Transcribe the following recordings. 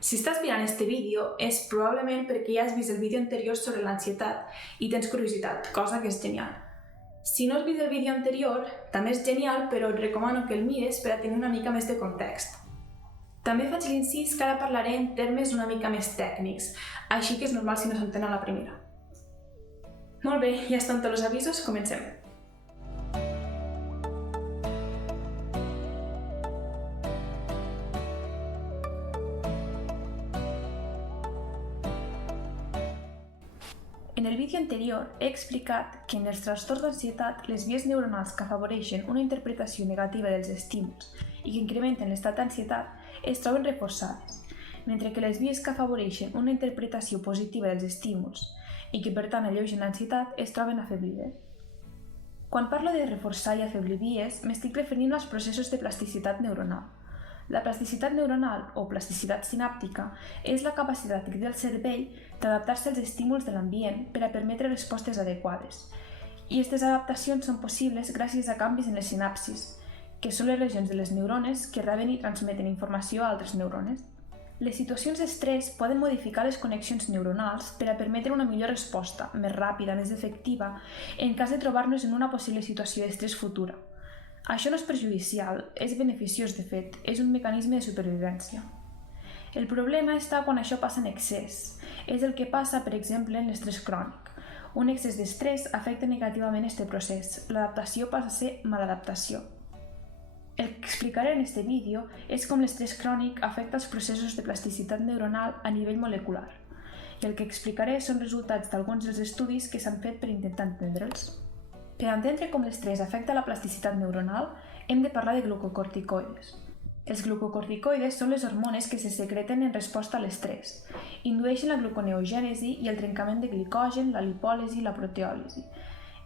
Si estàs mirant este vídeo és probablement perquè ja has vist el vídeo anterior sobre l'ansietat i tens curiositat, cosa que és genial. Si no has vist el vídeo anterior, també és genial, però et recomano que el mires per a tenir una mica més de context. També faig l'incís que ara parlaré en termes una mica més tècnics, així que és normal si no s'entén a la primera. Molt bé, ja estan tots els avisos, comencem. En el vídeo anterior he explicat que en els trastorns d'ansietat les vies neuronals que afavoreixen una interpretació negativa dels estímuls i que incrementen l'estat d'ansietat es troben reforçades, mentre que les vies que afavoreixen una interpretació positiva dels estímuls i que per tant alleugen l'ansietat es troben afeblides. Quan parlo de reforçar i afeblir vies, m'estic referint als processos de plasticitat neuronal. La plasticitat neuronal, o plasticitat sinàptica, és la capacitat que té el cervell d'adaptar-se als estímuls de l'ambient per a permetre respostes adequades. I aquestes adaptacions són possibles gràcies a canvis en les sinapsis, que són les regions de les neurones que reben i transmeten informació a altres neurones. Les situacions d'estrès poden modificar les connexions neuronals per a permetre una millor resposta, més ràpida, més efectiva, en cas de trobar-nos en una possible situació d'estrès futura. Això no és perjudicial, és beneficiós de fet, és un mecanisme de supervivència. El problema està quan això passa en excés. És el que passa, per exemple, en l'estrès crònic. Un excés d'estrès afecta negativament aquest procés. L'adaptació passa a ser maladaptació. El que explicaré en este vídeo és com l'estrès crònic afecta els processos de plasticitat neuronal a nivell molecular. I el que explicaré són resultats d'alguns dels estudis que s'han fet per intentar entendre'ls. Per entendre com l'estrès afecta la plasticitat neuronal, hem de parlar de glucocorticoides. Els glucocorticoides són les hormones que se secreten en resposta a l'estrès. Indueixen la gluconeogènesi i el trencament de glicogen, la lipòlisi i la proteòlisi.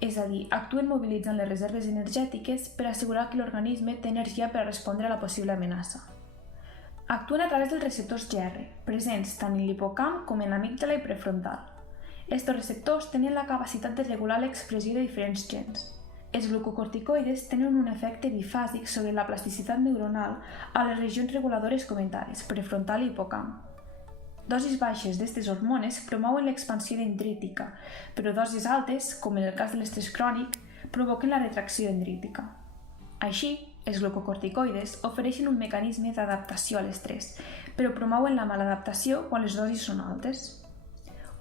És a dir, actuen mobilitzant les reserves energètiques per assegurar que l'organisme té energia per a respondre a la possible amenaça. Actuen a través dels receptors GR, presents tant en l'hipocamp com en l'amígdala i prefrontal. Estos receptors tenen la capacitat de regular l'expressió de diferents gens. Els glucocorticoides tenen un efecte bifàsic sobre la plasticitat neuronal a les regions reguladores comentades, prefrontal i hipocamp. Dosis baixes d'aquestes hormones promouen l'expansió dendrítica, però dosis altes, com en el cas de l'estrès crònic, provoquen la retracció dendrítica. Així, els glucocorticoides ofereixen un mecanisme d'adaptació a l'estrès, però promouen la maladaptació quan les dosis són altes.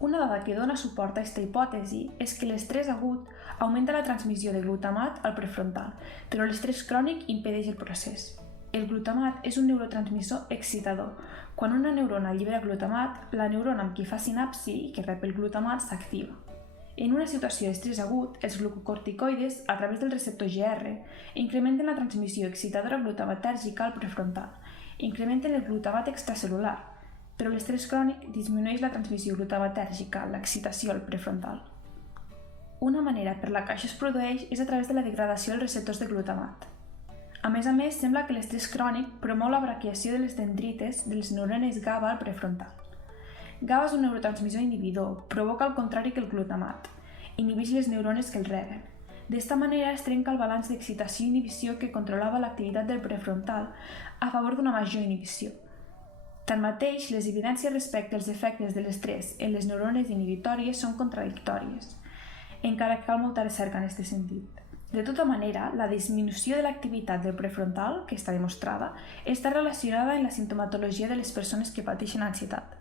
Una dada que dona suport a aquesta hipòtesi és que l'estrès agut augmenta la transmissió de glutamat al prefrontal, però l'estrès crònic impedeix el procés. El glutamat és un neurotransmissor excitador. Quan una neurona allibera glutamat, la neurona amb qui fa sinapsi i que rep el glutamat s'activa. En una situació d'estrès agut, els glucocorticoides, a través del receptor GR, incrementen la transmissió excitadora glutamatèrgica al prefrontal, incrementen el glutamat extracel·lular, però l'estrès crònic disminueix la transmissió glutamatèrgica, l'excitació al prefrontal. Una manera per la que això es produeix és a través de la degradació dels receptors de glutamat. A més, sembla que l'estrès crònic promou la braquiació de les dendrites de les neurones GABA al prefrontal. GABA és un neurotransmissor inhibidor, provoca el contrari que el glutamat, inhibeix les neurones que el reben. D'esta manera es trenca el balanç d'excitació i inhibició que controlava l'activitat del prefrontal a favor d'una major inhibició. Tanmateix, les evidències respecte als efectes de l'estrès en les neurones inhibitòries són contradictòries, encara que cal molta recerca en aquest sentit. De tota manera, la disminució de l'activitat del prefrontal, que està demostrada, està relacionada amb la simptomatologia de les persones que pateixen ansietat.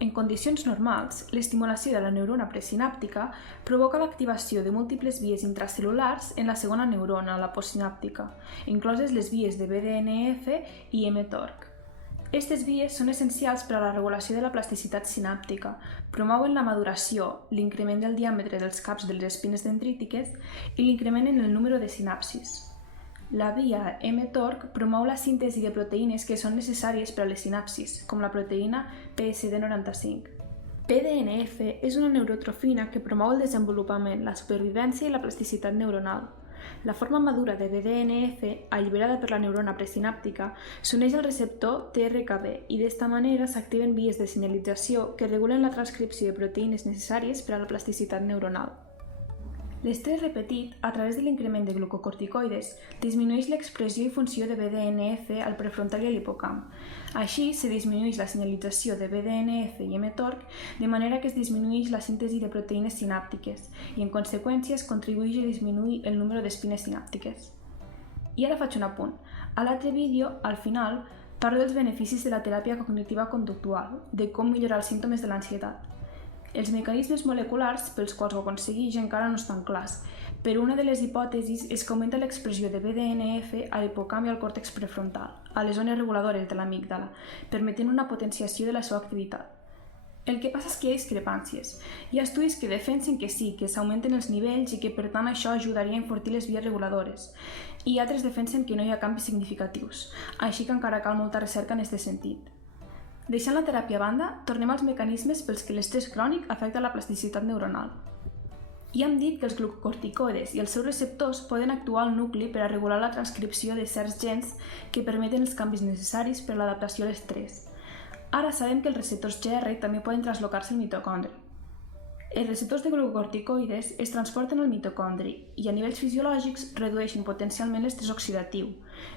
En condicions normals, l'estimulació de la neurona presinàptica provoca l'activació de múltiples vies intracel·lulars en la segona neurona, la postsinàptica, incloses les vies de BDNF i mTORC. Aquestes vies són essencials per a la regulació de la plasticitat sinàptica, promouen la maduració, l'increment del diàmetre dels caps de les espines dendrítiques i l'increment en el número de sinapsis. La via mTORC promou la síntesi de proteïnes que són necessàries per a les sinapsis, com la proteïna PSD95. BDNF és una neurotrofina que promou el desenvolupament, la supervivència i la plasticitat neuronal. La forma madura de BDNF, alliberada per la neurona presinàptica, s'uneix al receptor TRKB i d'esta manera s'activen vies de senyalització que regulen la transcripció de proteïnes necessàries per a la plasticitat neuronal. L'estrès repetit, a través de l'increment de glucocorticoides, disminueix l'expressió i funció de BDNF al prefrontal i a l'hipocamp. Així, se disminueix la senyalització de BDNF i mTORC, de manera que es disminueix la síntesi de proteïnes sinàptiques i, en conseqüència, es contribueix a disminuir el número d'espines sinàptiques. I ara faig un apunt. A l'altre vídeo, al final, parlo dels beneficis de la teràpia cognitiva conductual, de com millorar els símptomes de l'ansietat. Els mecanismes moleculars pels quals ho aconsegueix encara no estan clars, però una de les hipòtesis és que augmenta l'expressió de BDNF a l'hipocamp i al còrtex prefrontal, a les zones reguladores de l'amígdala, permetent una potenciació de la seva activitat. El que passa és que hi ha discrepàncies. Hi ha estudis que defensen que sí, que s'augmenten els nivells i que per tant això ajudaria a enfortir les vies reguladores, i altres defensen que no hi ha canvis significatius, així que encara cal molta recerca en aquest sentit. Deixant la teràpia a banda, tornem als mecanismes pels que l'estrès crònic afecta la plasticitat neuronal. Ja hem dit que els glucocorticoides i els seus receptors poden actuar al nucli per a regular la transcripció de certs gens que permeten els canvis necessaris per a l'adaptació a l'estrès. Ara sabem que els receptors GR també poden translocar-se al mitocondri. Els receptors de glucocorticoides es transporten al mitocondri i a nivells fisiològics redueixen potencialment l'estrès oxidatiu,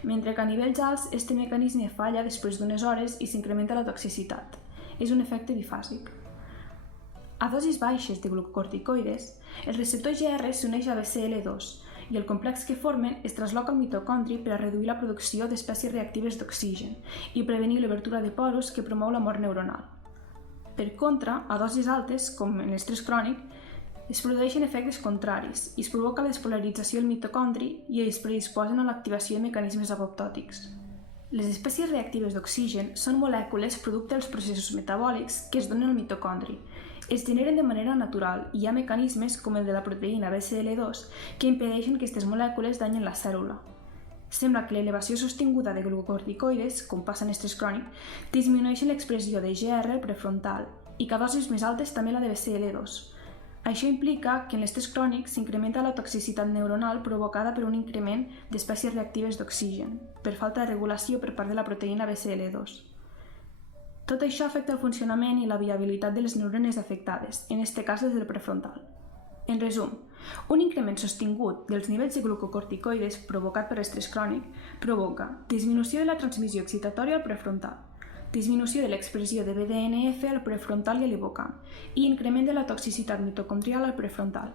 mentre que a nivells alts este mecanisme falla després d'unes hores i s'incrementa la toxicitat. És un efecte bifàsic. A dosis baixes de glucocorticoides, el receptor GR s'uneix a BCL2 i el complex que formen es trasloca al mitocondri per a reduir la producció d'espècies reactives d'oxigen i prevenir l'obertura de porus que promou la mort neuronal. Per contra, a dosis altes, com en l'estrès crònic, es produeixen efectes contraris i es provoca la despolarització del mitocondri i es predisposen a l'activació de mecanismes apoptòtics. Les espècies reactives d'oxigen són molècules producte dels processos metabòlics que es donen al mitocondri. Es generen de manera natural i hi ha mecanismes, com el de la proteïna BCL2, que impedeixen que aquestes molècules danyen la cèl·lula. Sembla que l'elevació sostinguda de glucocorticoides, com passa en estrès crònic, disminueix l'expressió de GR al prefrontal i que a dosis més altes també la de BCL2. Això implica que en l'estrès crònic s'incrementa la toxicitat neuronal provocada per un increment d'espècies reactives d'oxigen, per falta de regulació per part de la proteïna BCL2. Tot això afecta el funcionament i la viabilitat de les neurones afectades, en aquest cas les del prefrontal. En resum, un increment sostingut dels nivells de glucocorticoides provocat per l'estrès crònic provoca disminució de la transmissió excitatòria al prefrontal, disminució de l'expressió de BDNF al prefrontal i a l'hipocamp i increment de la toxicitat mitocondrial al prefrontal.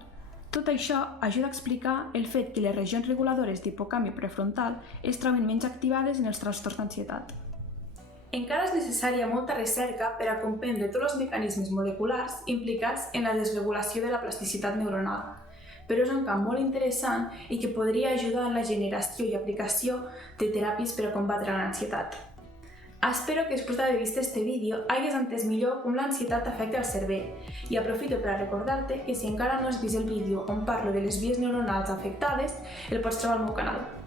Tot això ajuda a explicar el fet que les regions reguladores d'hipocamp i prefrontal es troben menys activades en els trastorns d'ansietat. Encara és necessària molta recerca per a comprendre tots els mecanismes moleculars implicats en la desregulació de la plasticitat neuronal, però és un camp molt interessant i que podria ajudar en la generació i aplicació de teràpies per a combatre l'ansietat. Espero que després d'haver vist este vídeo hagis entès millor com l'ansietat afecta el cervell i aprofito per a recordar-te que si encara no has vist el vídeo on parlo de les vies neuronals afectades, el pots trobar al meu canal.